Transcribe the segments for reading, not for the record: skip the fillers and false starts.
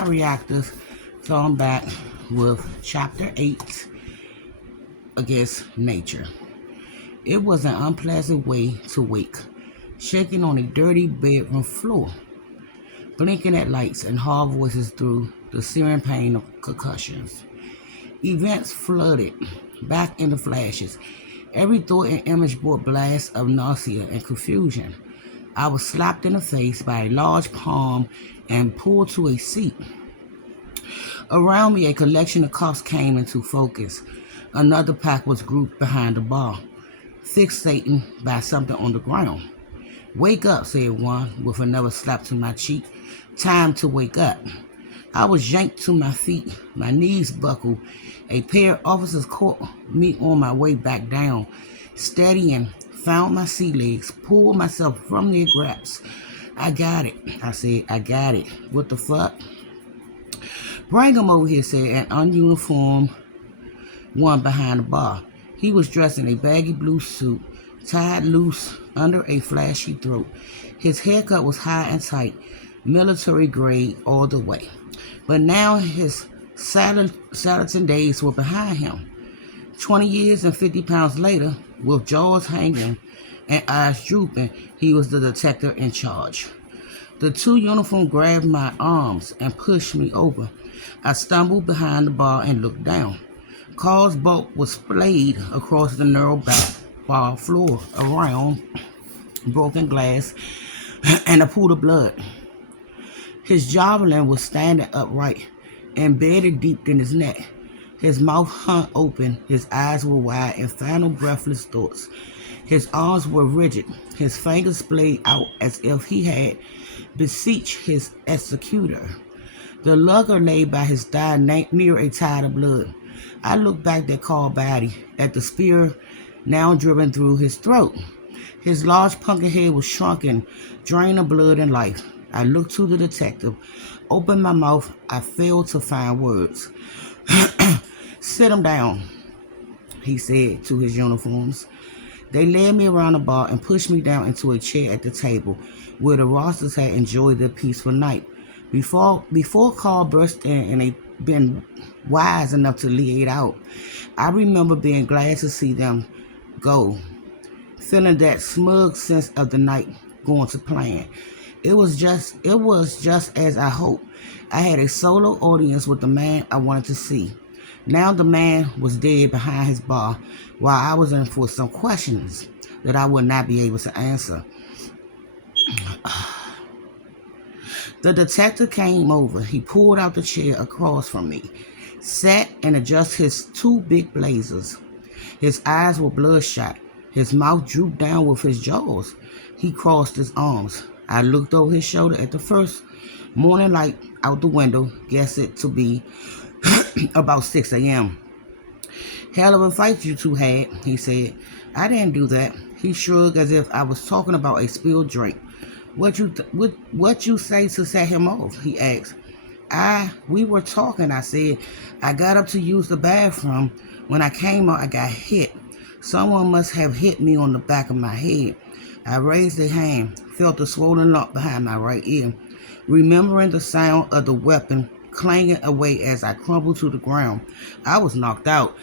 my reactors, so I'm back with Chapter 8, Against Nature. It was an unpleasant way to wake, shaking on a dirty bedroom floor, blinking at lights and hard voices through the searing pain of concussions. Events flooded back into flashes. Every thought and image brought blasts of nausea and confusion. I was slapped in the face by a large palm and pulled to a seat. Around me, a collection of cops came into focus. Another pack was grouped behind the bar, fixating by something on the ground. "Wake up," said one, with another slap to my cheek. "Time to wake up." I was yanked to my feet, my knees buckled. A pair of officers caught me on my way back down, steadying, found my sea legs, pulled myself from their grasp. "I got it," I said. "I got it." "What the fuck?" "Bring him over here," said an ununiformed one behind the bar. He was dressed in a baggy blue suit, tied loose under a flashy throat. His haircut was high and tight, military grade all the way. But now his Saturday days were behind him. 20 years and 50 pounds later, with jaws hanging and eyes drooping, he was the detective in charge. The two uniforms grabbed my arms and pushed me over. I stumbled behind the bar and looked down. Carl's bulk was splayed across the narrow back bar floor around broken glass and a pool of blood. His javelin was standing upright, embedded deep in his neck. His mouth hung open, his eyes were wide in final breathless thoughts. His arms were rigid, his fingers splayed out as if he had beseeched his executor. The lugger lay by his side near a tide of blood. I looked back at Carl's body, at the spear now driven through his throat. His large pumpkin head was shrunken, drained of blood and life. I looked to the detective, opened my mouth. I failed to find words. "Sit him down," he said to his uniforms. They led me around the bar and pushed me down into a chair at the table where the Rosters had enjoyed their peaceful night. Before Carl burst in and they'd been wise enough to lay it out, I remember being glad to see them go, feeling that smug sense of the night going to plan. It was just as I hoped. I had a solo audience with the man I wanted to see. Now the man was dead behind his bar, while I was in for some questions that I would not be able to answer. The detective came over. He pulled out the chair across from me, sat and adjusted his two big blazers. His eyes were bloodshot. His mouth drooped down with his jaws. He crossed his arms. I looked over his shoulder at the first morning light out the window, guessed it to be about 6 a.m. "Hell of a fight you two had," he said. "I didn't do that." He shrugged as if I was talking about a spilled drink. What you say to set him off?" he asked. We were talking," I said. "I got up to use the bathroom. When I came out, I got hit. Someone must have hit me on the back of my head." I raised a hand, felt a swollen lump behind my right ear, remembering the sound of the weapon clanging away as I crumbled to the ground. I was knocked out.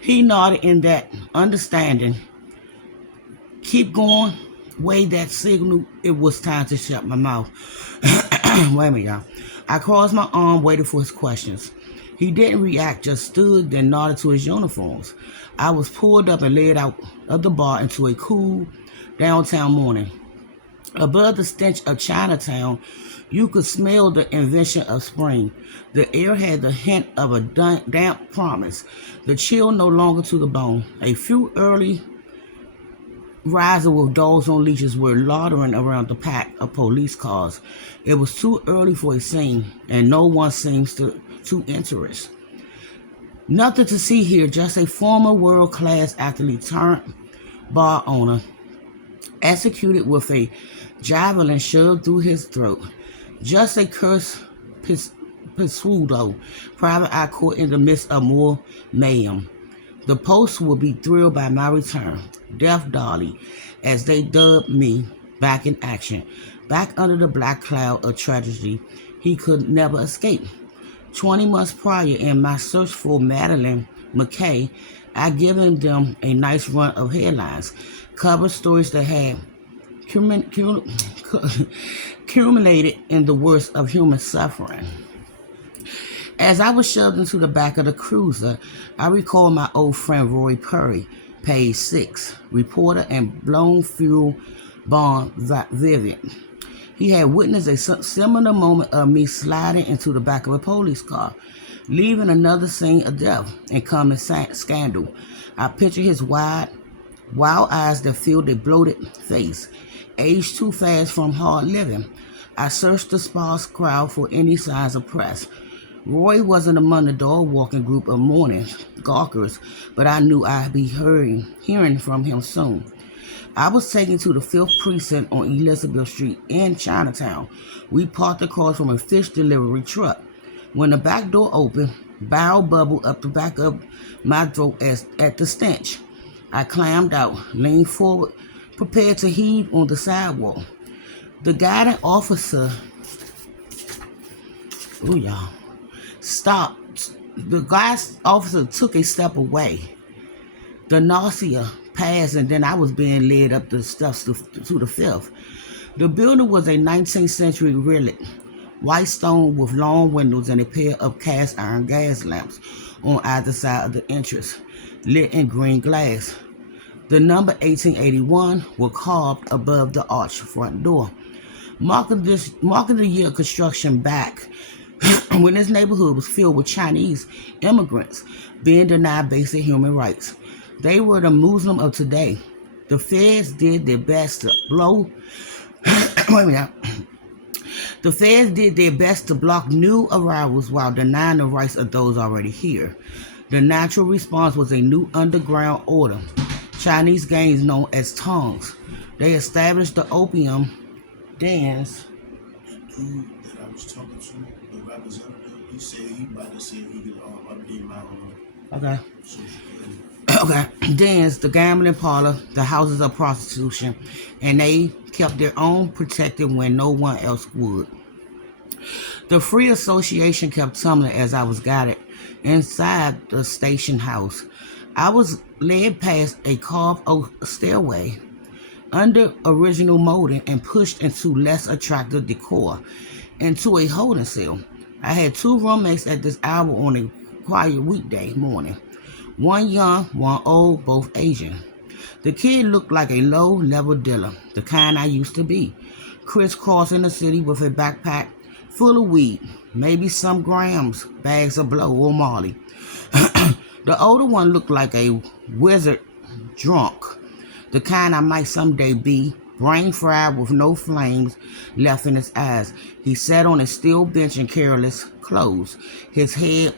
He nodded in that understanding. "Keep going." Wave that signal. It was time to shut my mouth. Wait a minute, y'all. I crossed my arm, waited for his questions. He didn't react, just stood, then nodded to his uniforms. I was pulled up and led out of the bar into a cool downtown morning. Above the stench of Chinatown, you could smell the invention of spring. The air had the hint of a damp promise, the chill no longer to the bone. A few early risers with dogs on leashes were loitering around the pack of police cars. It was too early for a scene, and no one seems to interest. Nothing to see here, just a former world-class athlete turned bar owner, executed with a javelin shoved through his throat. Just a cursed pseudo private eye caught in the midst of more mayhem. The Post will be thrilled by my return. Death Dolly, as they dubbed me, back in action. back under the black cloud of tragedy he could never escape. 20 months prior, in my search for Madeleine McKay, I'd given them a nice run of headlines, cover stories that had accumulated in the worst of human suffering. As I was shoved into the back of the cruiser, I recalled my old friend Roy Perry, page 6, reporter and blown fuel bomb Vivian. He had witnessed a similar moment of me sliding into the back of a police car, leaving another scene of death and coming scandal. I pictured his wild eyes that filled a bloated face, aged too fast from hard living. I searched the sparse crowd for any signs of press. Roy wasn't among the dog-walking group of mourning gawkers, but I knew I'd be hearing from him soon. I was taken to the 5th Precinct on Elizabeth Street in Chinatown. We parked across from a fish delivery truck. When the back door opened, bile bubbled up the back of my throat at the stench. I climbed out, leaned forward, prepared to heave on the sidewalk. The guiding officer, stopped. The guiding officer took a step away. The nausea passed, and then I was being led up the steps to the 5th. The building was a 19th century relic, white stone with long windows and a pair of cast iron gas lamps on either side of the entrance, lit in green glass. The number 1881 was carved above the arched front door, marking the year of construction back when this neighborhood was filled with Chinese immigrants being denied basic human rights. They were the Muslim of today. The feds did their best to block new arrivals while denying the rights of those already here. The natural response was a new underground order. Chinese gangs known as tongs. They established the opium dens. The dude that I was talking to, the representative, he said he about to say he could update my own. Okay. Okay. Dens, the gambling parlor, the houses of prostitution, and they kept their own protected when no one else would. The free association kept tumbling as I was guided inside the station house. I was led past a carved oak stairway under original molding and pushed into less attractive decor, into a holding cell. I had 2 roommates at this hour on a quiet weekday morning. One young, one old, both Asian. The kid looked like a low-level dealer, the kind I used to be, crisscrossing the city with a backpack full of weed, maybe some grams, bags of blow or Molly. The older one looked like a wizard drunk, the kind I might someday be, brain fried with no flames left in his eyes. He sat on a steel bench in careless clothes, his head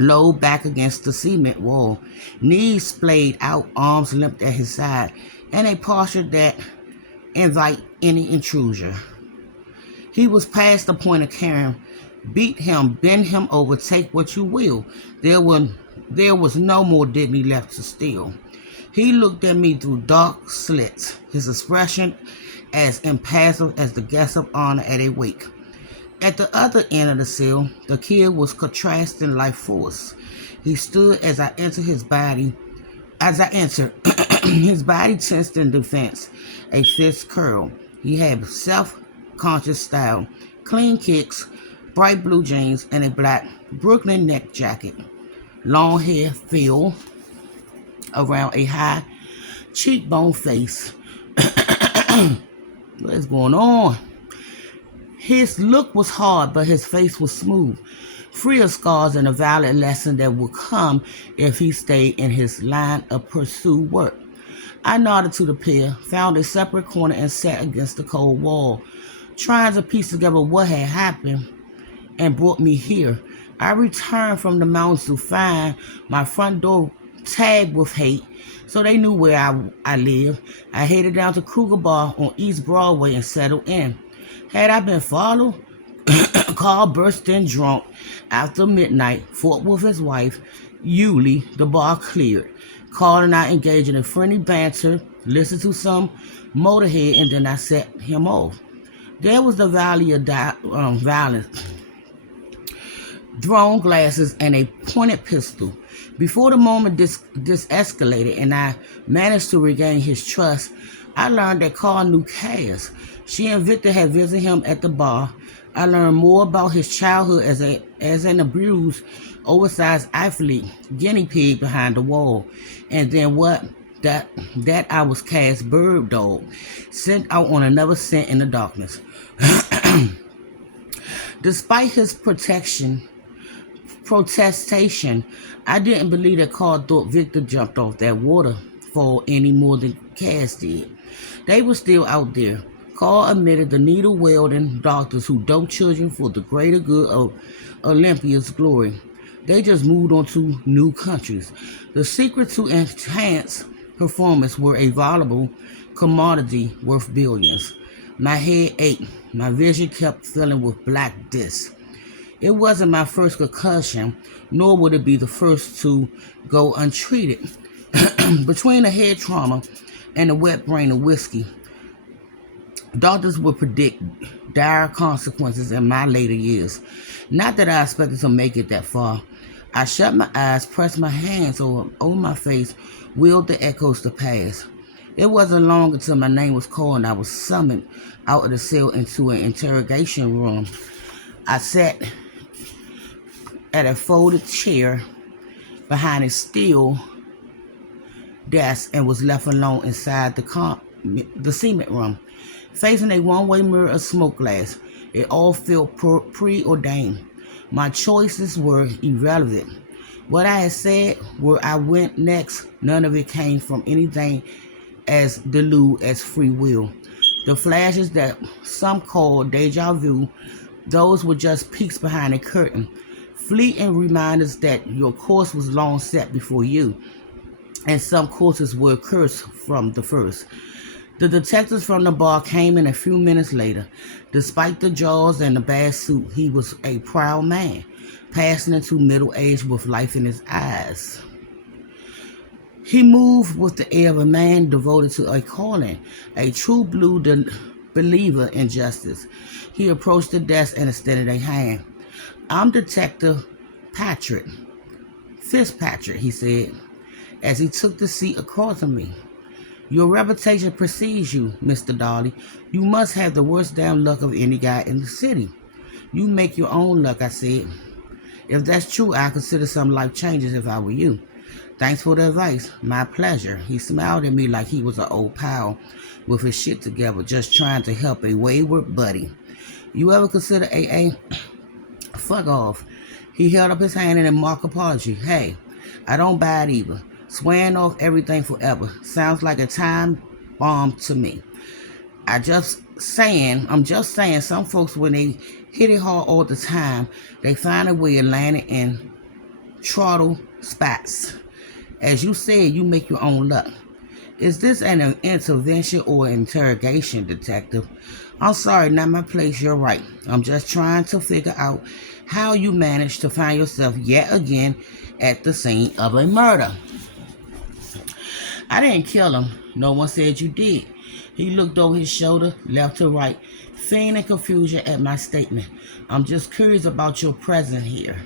low back against the cement wall, knees splayed out, arms limp at his side, and a posture that invite any intrusion. He was past the point of caring. Beat him, bend him over, take what you will. There was no more dignity left to steal. He looked at me through dark slits, his expression as impassive as the guest of honor at a wake. At the other end of the cell, the kid was contrasting life force. He stood as I entered his body. His body tensed in defense, a fist curl. He had self-conscious style, clean kicks, bright blue jeans, and a black Brooklyn neck jacket. Long hair fell around a high cheekbone face. What's going on? His look was hard, but his face was smooth, free of scars, and a valid lesson that would come if he stayed in his line of pursued work. I nodded to the pair, found a separate corner, and sat against the cold wall, trying to piece together what had happened and brought me here. I returned from the mountains to find my front door tagged with hate, so they knew where I lived. I headed down to Kruger Bar on East Broadway and settled in. Had I been followed? Carl burst in drunk after midnight, fought with his wife, Yulie. The bar cleared. Carl and I engaged in a friendly banter, listened to some Motorhead, and then I set him off. There was the valley of violence, thrown glasses, and a pointed pistol. Before the moment this escalated and I managed to regain his trust, I learned that Carl knew Cass. She and Victor had visited him at the bar. I learned more about his childhood as an abused, oversized athlete, guinea pig behind the wall, and then that I was Cass' bird dog, sent out on another scent in the darkness. Despite his protestation, I didn't believe that Carl thought Victor jumped off that waterfall any more than Cass did. They were still out there. Carl admitted the needle-wielding doctors who dope children for the greater good of Olympia's glory. They just moved on to new countries. The secret to enhance performance were a valuable commodity worth billions. My head ached. My vision kept filling with black discs. It wasn't my first concussion, nor would it be the first to go untreated. Between the head trauma and the wet brain of whiskey, doctors would predict dire consequences in my later years. Not that I expected to make it that far. I shut my eyes, pressed my hands over my face, willed the echoes to pass. It wasn't long until my name was called and I was summoned out of the cell into an interrogation room. I sat at a folded chair behind a steel desk and was left alone inside the cement room, facing a one-way mirror of smoke glass. It all felt preordained. My choices were irrelevant. What I had said, where I went next, none of it came from anything as dilute as free will. The flashes that some call deja vu, those were just peeks behind a curtain, fleeting reminders that your course was long set before you, and some courses were cursed from the first. The detectives from the bar came in a few minutes later. Despite the jaws and the bad suit, he was a proud man, passing into middle age with life in his eyes. He moved with the air of a man devoted to a calling, a true blue believer in justice. He approached the desk and extended a hand. "I'm Detective Patrick Fitzpatrick," he said, as he took the seat across from me. "Your reputation precedes you, Mr. Darley. You must have the worst damn luck of any guy in the city." "You make your own luck," I said. "If that's true, I'd consider some life changes if I were you." "Thanks for the advice." "My pleasure." He smiled at me like he was an old pal with his shit together, just trying to help a wayward buddy. "You ever consider AA?" "Fuck off." He held up his hand in a mock apology. "Hey, I don't buy it either. Swearing off everything forever sounds like a time bomb to me. I'm just saying, some folks, when they hit it hard all the time, they find a way of landing in throttle spots. As you said, you make your own luck. Is this an intervention or interrogation, detective?" "I'm sorry, not my place, you're right. I'm just trying to figure out how you managed to find yourself yet again at the scene of a murder." "I didn't kill him. No one said you did." He looked over his shoulder, left to right, feigning confusion at my statement. "I'm just curious about your presence here."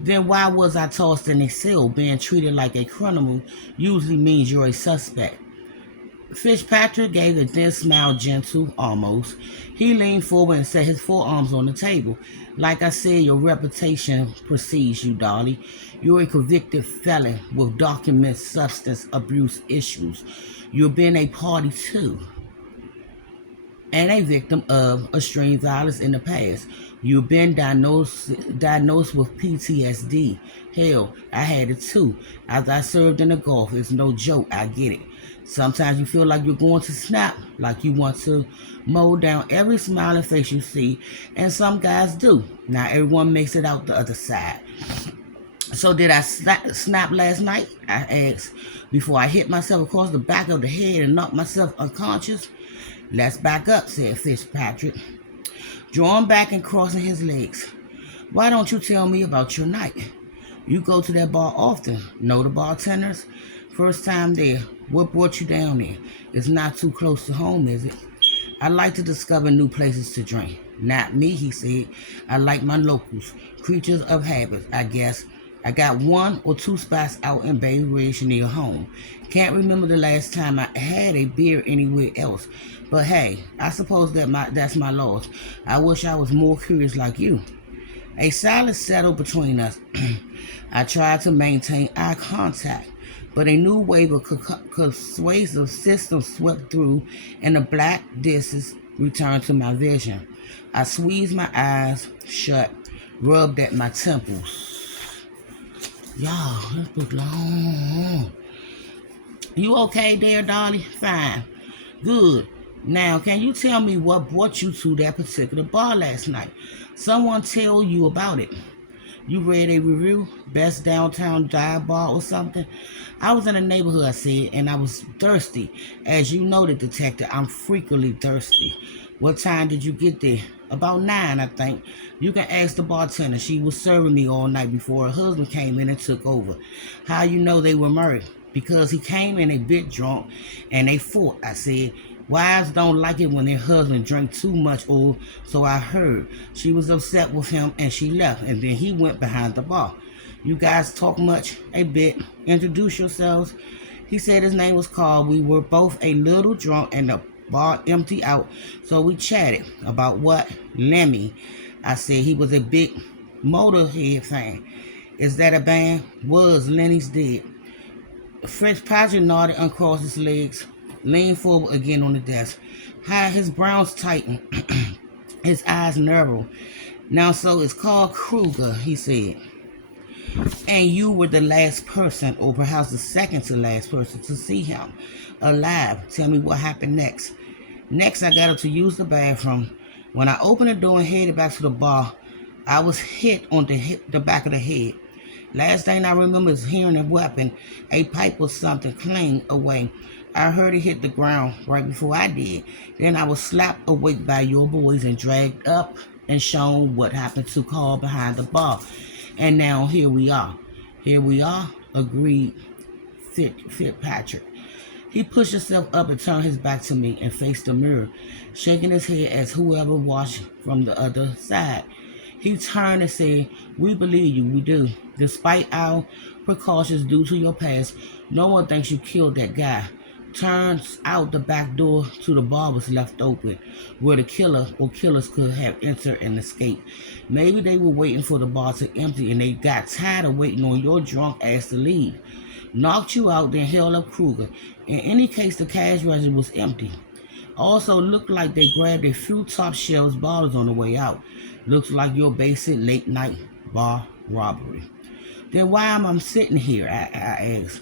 "Then why was I tossed in a cell? Being treated like a criminal usually means you're a suspect." Fitzpatrick gave a thin smile, gentle, almost. He leaned forward and set his forearms on the table. "Like I said, your reputation precedes you, Darley. You're a convicted felon with documented substance abuse issues. You've been a party too, and a victim of extreme violence in the past. You've been diagnosed with PTSD. Hell, I had it too. As I served in the Gulf, it's no joke, I get it. Sometimes you feel like you're going to snap, like you want to mow down every smiling face you see, and some guys do. Not everyone makes it out the other side." "So did I snap last night?" I asked, before I hit myself across the back of the head and knocked myself unconscious. "Let's back up," said Fitzpatrick, drawing back and crossing his legs. "Why don't you tell me about your night? You go to that bar often. Know the bartenders? First time there. What brought you down there? It's not too close to home, is it?" I like to discover new places to drink. Not me, he said. I like my locals, creatures of habit, I guess. I got 1 or 2 spots out in Bay Ridge near home. Can't remember the last time I had a beer anywhere else. But hey, I suppose that's my loss. I wish I was more curious like you. A silence settled between us. I tried to maintain eye contact, but a new wave of persuasive system swept through, and the black discs returned to my vision. I squeezed my eyes shut, rubbed at my temples. Y'all, this was long. You okay there, Dolly? Fine. Good. Now, can you tell me what brought you to that particular bar last night? Someone tell you about it. You read a review, best downtown dive bar or something? I was in the neighborhood, I said, and I was thirsty. As you know, detective, I'm frequently thirsty. What time did you get there? About 9, I think. You can ask the bartender. She was serving me all night before her husband came in and took over. How you know they were married? Because he came in a bit drunk and they fought, I said. Wives don't like it when their husband drink too much, or so I heard. She was upset with him and she left, and then he went behind the bar. You guys talk much? A bit. Introduce yourselves. He said his name was Carl. We were both a little drunk and the bar empty out, so we chatted. About what? Lemmy. I said he was a big Motorhead fan. Is that a band? Was. Lenny's dead. Fitzpatrick nodded, uncrossed his legs, leaned forward again on the desk. His brows tightened, his eyes narrowed. Now, so it's called Kruger, he said. And you were the last person, or perhaps the second to last person, to see him alive. Tell me what happened next. Next, I got up to use the bathroom. When I opened the door and headed back to the bar, I was hit on the back of the head. Last thing I remember is hearing a weapon, a pipe or something, clang away. I heard it hit the ground right before I did. Then I was slapped awake by your boys and dragged up and shown what happened to Carl behind the bar. And now here we are. Here we are, agreed Fitzpatrick. He pushed himself up and turned his back to me and faced the mirror, shaking his head as whoever watched from the other side. He turned and said, "We believe you, we do. Despite our precautions due to your past, no one thinks you killed that guy." Turns out the back door to the bar was left open, where the killer or killers could have entered and escaped. Maybe they were waiting for the bar to empty and they got tired of waiting on your drunk ass to leave. Knocked you out, then held up Kruger. In any case, the cash register was empty. Also looked like they grabbed a few top shelves bottles on the way out. Looks like your basic late night bar robbery. Then why am I sitting here? I asked.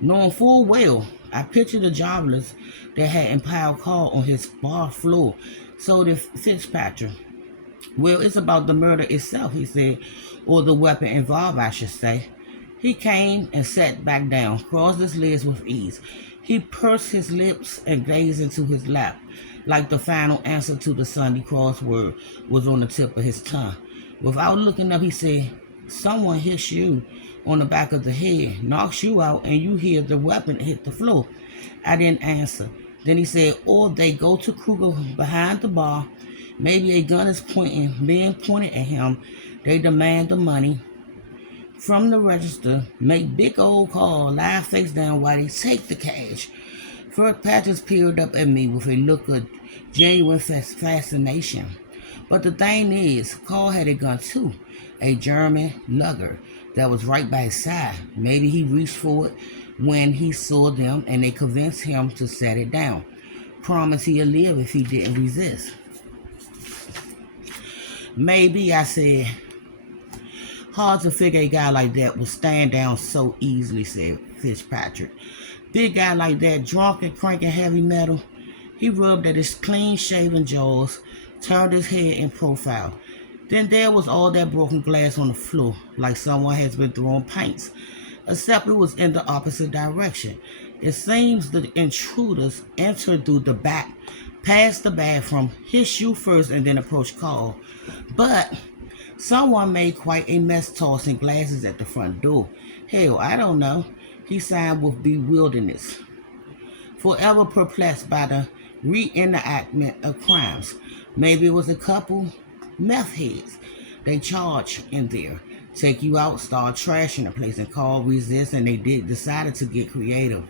Knowing full well, I pictured the jobless that had impaled Carl on his bar floor. So did Fitzpatrick. Well, it's about the murder itself, he said, or the weapon involved, I should say. He came and sat back down, crossed his legs with ease. He pursed his lips and gazed into his lap, like the final answer to the Sunday crossword was on the tip of his tongue. Without looking up, he said, "Someone hits you on the back of the head, knocks you out, and you hear the weapon hit the floor." I didn't answer. Then he said, "Or they go to Kruger behind the bar. Maybe a gun is being pointed at him. They demand the money from the register, make big old call, lie face down while they take the cash." Fitzpatrick peered up at me with a look of genuine fascination. But the thing is, Carl had a gun too, a German Luger that was right by his side. Maybe he reached for it when he saw them and they convinced him to set it down. Promised he'd live if he didn't resist. Maybe, I said. Hard to figure a guy like that would stand down so easily, said Fitzpatrick. Big guy like that, drunk and cranking heavy metal. He rubbed at his clean-shaven jaws, turned his head in profile. Then there was all that broken glass on the floor, like someone has been throwing paints, except it was in the opposite direction. It seems the intruders entered through the back, past the bathroom, hit you first, and then approached Carl. But someone made quite a mess tossing glasses at the front door. Hell, I don't know. He sighed with bewilderness, forever perplexed by the reenactment of crimes. Maybe it was a couple meth heads they charge in there. Take you out, start trashing the place, and call resist, and they decided to get creative.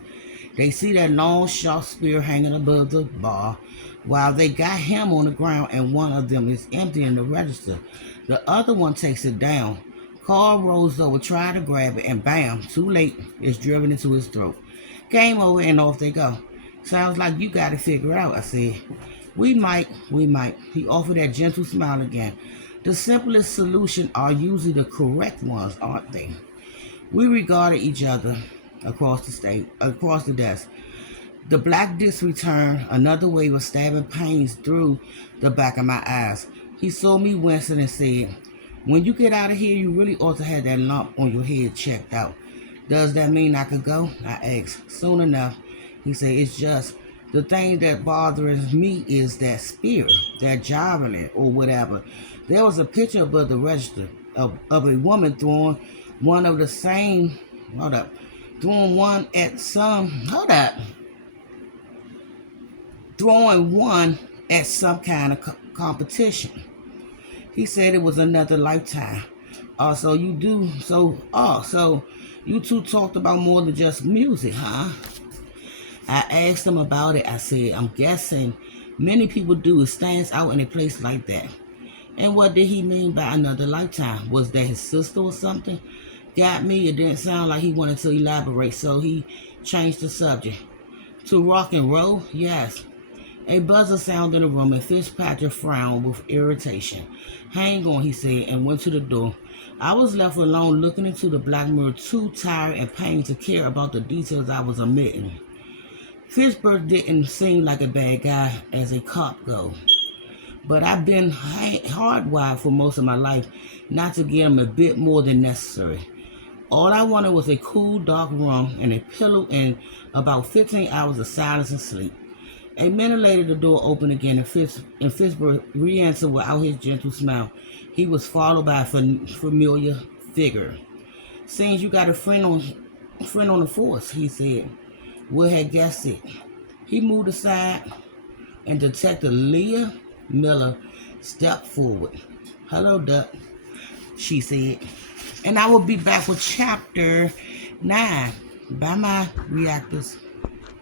They see that long sharp spear hanging above the bar, while they got him on the ground, and one of them is emptying the register. The other one takes it down. Carl rolls over, try to grab it, and bam, too late, it's driven into his throat. Game over, and off they go. Sounds like you got to figure it out, I said. We might. He offered that gentle smile again. The simplest solutions are usually the correct ones, aren't they? We regarded each other across the desk. The black disc returned, another wave of stabbing pains through the back of my eyes. He saw me wincing and said, "When you get out of here, you really ought to have that lump on your head checked out." "Does that mean I could go?" I asked. "Soon enough." He said, "It's just the thing that bothers me is that spear, that javelin, or whatever. There was a picture above the register of a woman throwing one of the same, throwing one at some kind of competition." He said it was another lifetime. So you two talked about more than just music, huh? I asked him about it. I said, "I'm guessing many people do. It stands out in a place like that." "And what did he mean by another lifetime? Was that his sister or something?" Got me. It didn't sound like he wanted to elaborate, so he changed the subject. "To rock and roll?" "Yes." A buzzer sounded in the room, and Fitzpatrick frowned with irritation. "Hang on," he said, and went to the door. I was left alone looking into the black mirror, too tired and pained to care about the details I was omitting. Fitchburg didn't seem like a bad guy as a cop goes, but I've been hardwired for most of my life not to give him a bit more than necessary. All I wanted was a cool, dark room and a pillow and about 15 hours of silence and sleep. A minute later, the door opened again, and Fitchburg re-answered without his gentle smile. He was followed by a familiar figure. "Seems you got a friend on the force," he said. Would have guessed it. He moved aside, and Detective Leah Miller stepped forward. "Hello, Duck," she said. And I will be back with Chapter 9. Bye, my reactors.